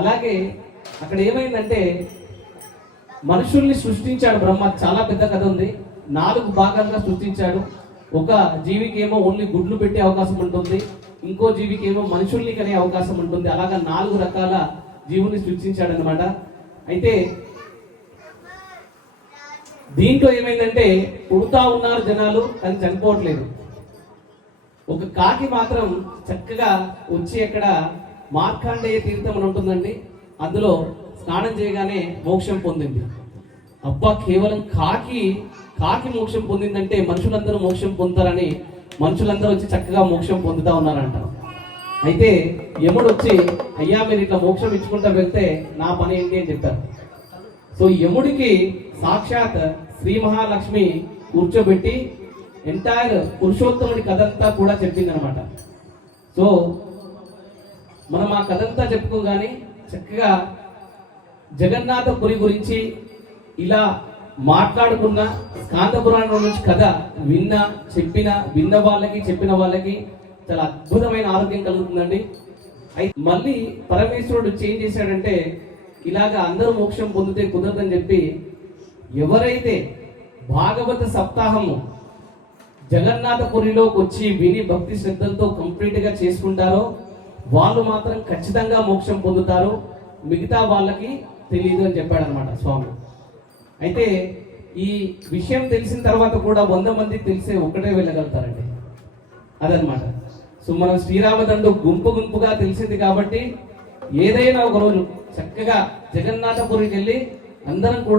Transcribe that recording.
అలాగే అక్కడ ఏమైందంటే మనుషుల్ని సృష్టించాడు బ్రహ్మ. చాలా పెద్ద కథ ఉంది. 4 భాగాలుగా సృష్టించాడు. ఒక జీవికి ఏమో ఓన్లీ గుడ్లు పెట్టే అవకాశం ఉంటుంది, ఇంకో జీవికి ఏమో మనుషుల్ని కనే అవకాశం ఉంటుంది. అలాగా 4 రకాల జీవుల్ని సృష్టించాడు అనమాట. అయితే దీంట్లో ఏమైందంటే పుడతా ఉన్నారు జనాలు, కానీ చనిపోవట్లేదు. ఒక కాకి మాత్రం చక్కగా వచ్చి అక్కడ మార్కాండేయ తీర్థం అని ఉంటుందండి, అందులో స్నానం చేయగానే మోక్షం పొందింది. అబ్బా, కేవలం కాకి మోక్షం పొందిందంటే మనుషులందరూ మోక్షం పొందుతారని మనుషులందరూ వచ్చి చక్కగా మోక్షం పొందుతా ఉన్నారంట. అయితే యముడు వచ్చి, అయ్యా మీరు ఇట్లా మోక్షం ఇచ్చుకుంటా వెళ్తే నా పని ఏంటి అని చెప్పారు. సో యముడికి సాక్షాత్ శ్రీ మహాలక్ష్మి కూర్చోబెట్టి ఎంటైర్ పురుషోత్తముడి కథంతా కూడా చెప్పింది అనమాట. సో మనం ఆ కథంతా చెప్పుకోగానే చక్కగా జగన్నాథపురి గురించి ఇలా మాట్లాడుకున్న, స్కాంద పురాణం నుంచి కథ విన్న వాళ్ళకి చెప్పిన వాళ్ళకి చాలా అద్భుతమైన ఆరోగ్యం కలుగుతుందండి. అయితే మళ్ళీ పరమేశ్వరుడు చేంజ్ చేశాడంటే, ఇలాగా అందరూ మోక్షం పొందితే కుదరదని చెప్పి ఎవరైతే భాగవత సప్తాహము జగన్నాథపురిలోకి వచ్చి విని భక్తి శ్రద్ధలతో కంప్లీట్ గా చేసుకుంటారో వాళ్ళు మాత్రం ఖచ్చితంగా మోక్షం పొందుతారు, మిగతా వాళ్ళకి తెలియదు అని చెప్పాడు అనమాట స్వామి. అయితే ఈ విషయం తెలిసిన తర్వాత కూడా 100 మంది తెలిసే ఒక్కటే వెళ్ళగలుగుతారండి, అదనమాట. సో మనం శ్రీరామదండు గుంపుగా తెలిసింది కాబట్టి ఏదైనా ఒక రోజు చక్కగా జగన్నాథపురికి వెళ్ళి అందరం కూడా